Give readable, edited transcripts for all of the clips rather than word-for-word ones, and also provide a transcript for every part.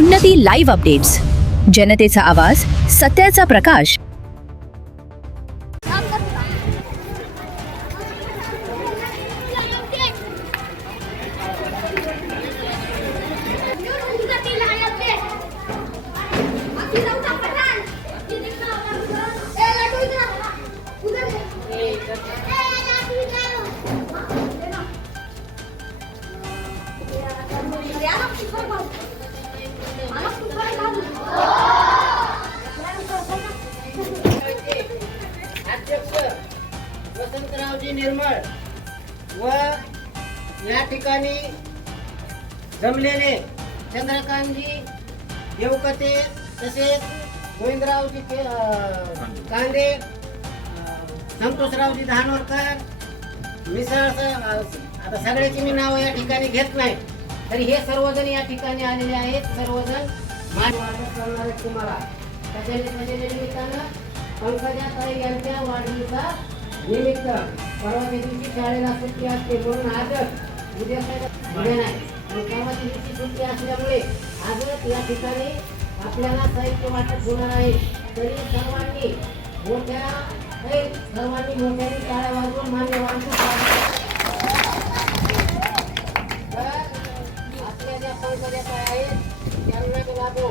उन्नती live updates, जनतेचा आवाज, सत्याचा प्रकाश. अध्यक्ष वसंतरावजी निर्मळ व या ठिकाणी जमलेले चंद्रकांतजी देवकते तसेच गोविंदरावजी कांदे, संतोषरावजी धानोरकर, मिसळ आता सगळ्याची मी नावं या ठिकाणी घेत नाही, तरी हे सर्वजण या ठिकाणी आलेले आहेत. सर्वजण वाटप करणार आहेत तुम्हाला. त्याच्या निमित्तानं पंकजाताई यांच्या वाढदिवसा निमित्त परवाच्या दिवशी शाळेला सुट्टी असते म्हणून आजच उद्या नाही परवाच्या दिवशी सुट्टी असल्यामुळे आजच या ठिकाणी आपल्याला साहित्य वाटप होणार आहे. तरी सर्वांनी मोठ्याने टाळ्या वाजवून मान्यवरांचं आपल्या ज्या पंकजाताई आहेत त्यांना लाभो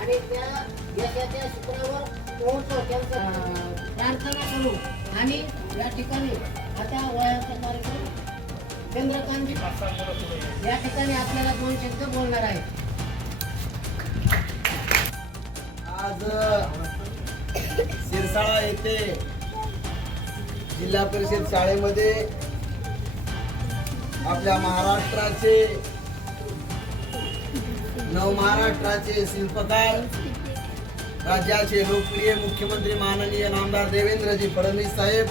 आणि त्या यशाच्या शिखरावर पोहोचो त्यांचं प्रार्थना करू. आणि या ठिकाणी आता वयाचा कार्यक्रम चंद्रकांतजी या ठिकाणी आपल्याला 2 शब्द बोलणार आहेत. आज सिरसाळा येथे जिल्हा परिषद शाळेमध्ये आपल्या महाराष्ट्राचे नवमहाराष्ट्राचे शिल्पकार, राज्याचे लोकप्रिय मुख्यमंत्री माननीय नामदार देवेंद्रजी फडणवीस साहेब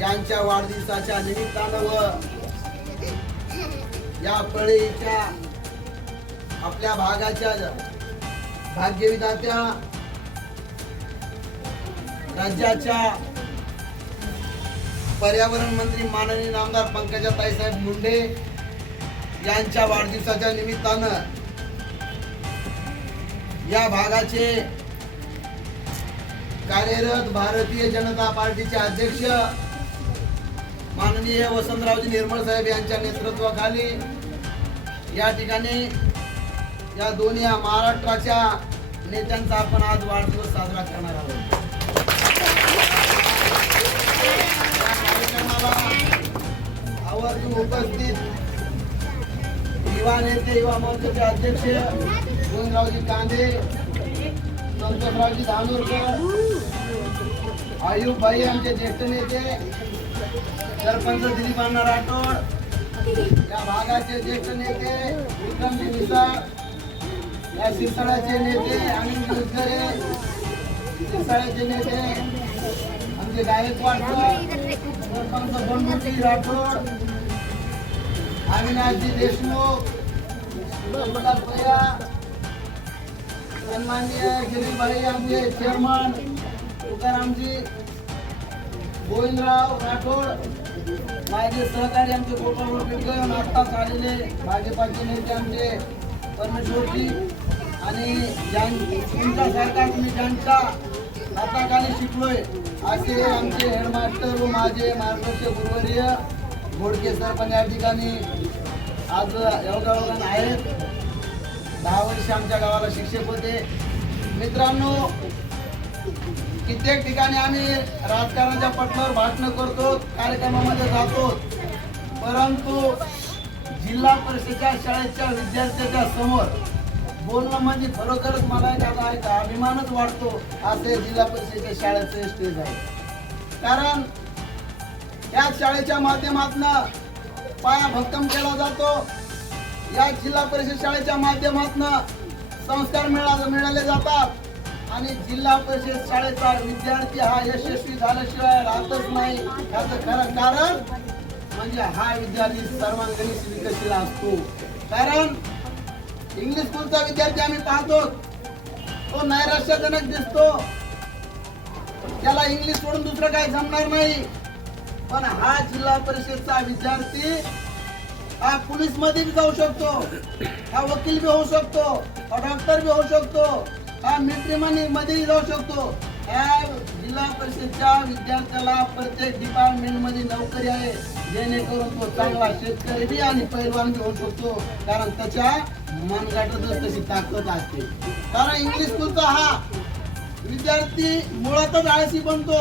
यांच्या वाढदिवसाच्या निमित्तानं व या फळीच्या आपल्या भागाच्या भाग्यविधात्या राज्याच्या पर्यावरण मंत्री माननीय नामदार पंकजाताई साहेब मुंडे यांच्या वाढदिवसाच्या निमित्तानं या भागाचे कार्यरत भारतीय जनता पार्टीचे अध्यक्ष माननीय वसंतरावजी निर्मळ साहेब यांच्या नेतृत्वाखाली या ठिकाणी या दोन्ही महाराष्ट्राच्या नेत्यांचा आपण आज वाढदिवस साजरा करणार आहोत. या कार्यक्रमाला आवर्जून उपस्थित युवा नेते, युवा मोर्चाचे अध्यक्ष गोविंदरावजी कांदे, संतोषरावजी धानोरकर, आयुब भाई आमचे ज्येष्ठ नेते, सरपंच दिलीपांना राठोड, या भागाचे ज्येष्ठ नेते विक्रमजी मिसाळ, या सिरसाळ्याचे नेते अनिल गुजरे, सिरसाळ्याचे नेते आमचे गायकवाड सरपंच बंडूजी राठोड, अविनाशजी देशमुख, सन्माननीय गिरीभाई आमचे चेअरमन तुकारामजी गोविंदराव राठोड, माझे सहकारी आमचे गोपाळ पिटकर, आत्ताच आलेले भाजपाचे नेते आमचे परमेश्वरजी आणि तुमच्यासारखा तुम्ही ज्यांच्या हाताखाली शिकलोय असे आमचे हेडमास्टर व माझे मार्गदर्शक गुरुवर्य घोडके सरपंच या ठिकाणी आज योगायोगाने आहेत. 10 वर्ष आमच्या गावाला शिक्षक होते. मित्रांनो, कित्येक ठिकाणी आम्ही राजकारणाच्या पटलावर भाषण करतो, कार्यक्रमामध्ये जातो, परंतु जिल्हा परिषदेच्या शाळेच्या विद्यार्थ्यांच्या समोर बोलणं म्हणजे खरोखरच मला एक अभिमानच वाटतो. असे जिल्हा परिषदेच्या शाळेचे स्टेज आहे. कारण या शाळेच्या माध्यमातून पाया भक्कम केला जातो. या जिल्हा परिषद शाळेच्या माध्यमातून संस्कार मिळाले जातात आणि जिल्हा परिषद शाळेचा विद्यार्थी हा यशस्वी झाल्याशिवाय राहतच नाही. याचं खरं कारण म्हणजे हा विद्यार्थी सर्वांगीण विकसित असतो. कारण इंग्लिश स्कूलचा विद्यार्थी आम्ही पाहतो, तो नैराश्यजनक दिसतो, त्याला इंग्लिश सोडून दुसरं काही जमणार नाही. पण हा जिल्हा परिषदचा विद्यार्थी हा पोलीस मध्ये बी जाऊ शकतो, हा वकील बी होऊ शकतो, हा डॉक्टर बी होऊ शकतो, हा मिलिटरी मध्ये जाऊ शकतो. या जिल्हा परिषदच्या विद्यार्थ्याला प्रत्येक डिपार्टमेंट मध्ये नोकरी आहे, जेणेकरून तो चांगला शेतकरी बी आणि पैलवान बी होऊ शकतो. कारण त्याच्या मनगटातच तशी ताकद असते. कारण इंग्लिश स्कूलचा हा विद्यार्थी मुळातच आळशी बनतो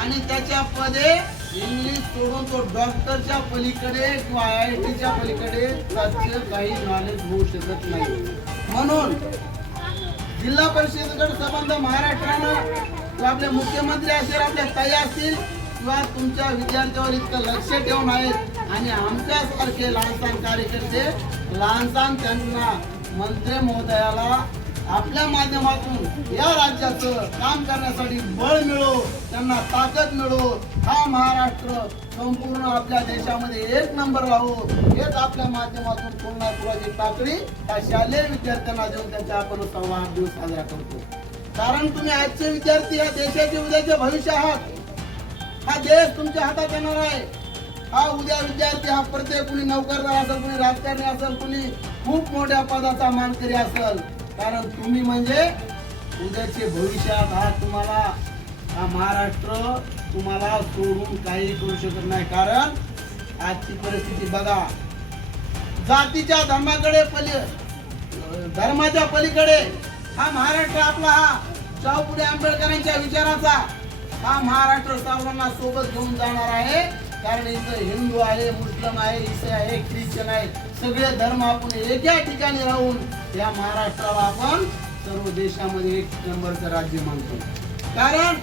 आणि त्याच्या पदे इंग्लिश सोडून तो डॉक्टरच्या पलीकडे किंवा IIT पलीकडे त्याचे काही नॉलेज होऊ शकत नाही. म्हणून जिल्हा परिषदेकडे संबंध महाराष्ट्रानं किंवा आपले मुख्यमंत्री असेल, आपल्या ताई असतील किंवा तुमच्या विद्यार्थ्यावर इतकं लक्ष ठेवून आहेत आणि आमच्यासारखे लहानसहान कार्यकर्ते लहानसहान त्यांना मंत्री महोदयाला आपल्या माध्यमातून या राज्याचं काम करण्यासाठी बळ मिळो, त्यांना ताकद मिळो, हा महाराष्ट्र संपूर्ण आपल्या देशामध्ये एक नंबर राहू, हेच आपल्या माध्यमातून पुरणाची टाकळी त्या शालेय विद्यार्थ्यांना देऊन त्यांचा आपण संवाद दिवस साजरा करतो. कारण तुम्ही आजचे विद्यार्थी या देशाचे उद्याचे भविष्य आहात. हा देश तुमच्या हातात येणार आहे. हा उद्या विद्यार्थी हा प्रत्येक कुणी नोकरदार असेल, कुणी राजकारणी असेल, कुणी खूप मोठ्या पदाचा मानकरी असेल. कारण तुम्ही म्हणजे उद्याचे भविष्यात तुम्हाला हा महाराष्ट्र तुम्हाला सोडून काही करू शकत नाही. कारण आजची परिस्थिती बघा, जातीच्या धर्माच्या पलीकडे हा महाराष्ट्र आपला, हा शाहू फुले आंबेडकरांच्या विचाराचा हा महाराष्ट्र सर्वांना सोबत घेऊन जाणार आहे. कारण इथं हिंदू आहे, मुस्लिम आहे, ईसाई आहे, ख्रिश्चन आहे, सगळे धर्म आपण एका ठिकाणी राहून या महाराष्ट्राला आपण सर्व देशामध्ये एक नंबरचं राज्य मानतो. कारण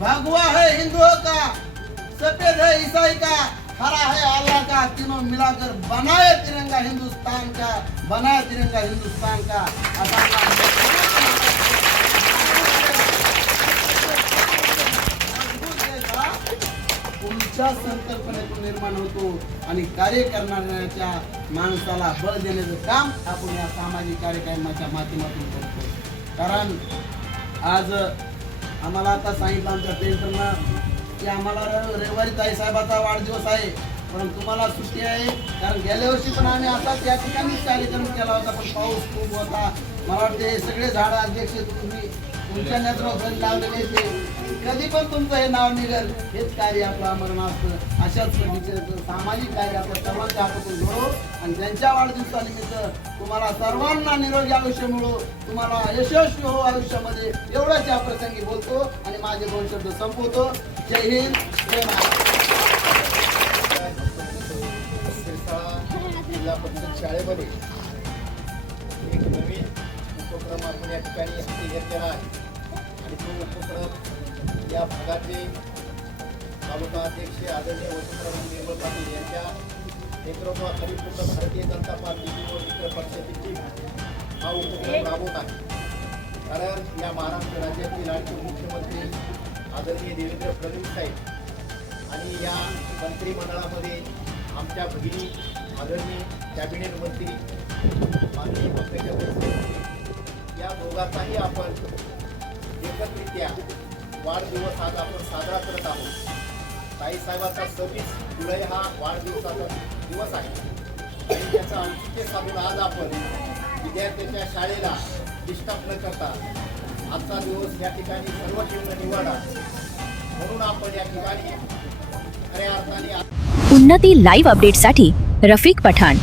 भगवा है हिंदू का, सफेद है ईसाई का, हरा है अल्लाह का, तीनों मिलाकर बनाए तिरंगा हिंदुस्तान का, बनाए तिरंगा हिंदुस्तान का. तुमच्या संकल्पनेतून निर्माण होतो आणि कार्य करणाऱ्याच्या माणसाला बळ देण्याचं काम आपण या सामाजिक कार्यक्रमाच्या माध्यमातून करतो. कारण आज आम्हाला आता सांगितलं आमच्या पेंटरना की आम्हाला रविवारी ताईसाहेबाचा वाढदिवस आहे, पण तुम्हाला सुट्टी आहे. कारण गेल्या वर्षी पण आम्ही असाच या ठिकाणीच कार्यक्रम केला होता, पण पाऊस खूप होता. मला वाटते हे सगळे झाडं अध्यक्ष तुम्ही तुमच्या नेतृत्वाखाली लावलेले ते कधी पण तुमचं हे नाव निघेल, हेच कार्य आपलं अमरण असतं. अशाच पद्धतीचं सामाजिक कार्य आपल्या सर्वांच्या हातातून घडो आणि त्यांच्या वाढदिवसानिमित्त तुम्हाला सर्वांना निरोगी आयुष्य मिळो, तुम्हाला यशस्वी हो आयुष्यामध्ये, एवढंच या प्रसंगी बोलतो आणि माझे 2 शब्द संपवतो. जय हिंद, जय महाराष्ट्र. जिल्हा परिषद शाळेमध्ये एक नवीन उपक्रम आपण या ठिकाणी हाती घेतलेला आहे आणि तो उपक्रम या भागाचे तालुका अध्यक्ष आदरणीय वसंतराव निर्मल पाटील यांच्या नेतृत्वाखाली पूर्ण भारतीय जनता पार्टी व मित्र पक्षाची टीम हा उपक्रम राबवत आहे. कारण या महाराष्ट्र राज्यातील लाडके मुख्यमंत्री आदरणीय देवेंद्र फडणवीस साहेब आणि या मंत्रिमंडळामध्ये आमच्या भगिनी आदरणीय कॅबिनेट मंत्री माननीय पंकजा मुंडे या दोघांचाही आपण एकत्रित्या वाढदिवस आज आपण साजरा करत आहोत. ताईसाहेबाचा 26 जुलै हा वाढदिवसाचा दिवस आहे आणि त्याचं औचित्य साधून आज आपण विद्यार्थ्यांच्या शाळेला डिस्टर्ब न करता आजचा दिवस या ठिकाणी सर्व ठेवणं निवडा म्हणून आपण या ठिकाणी खऱ्या अर्थाने उन्नती लाईव्ह अपडेटसाठी रफिक पठाण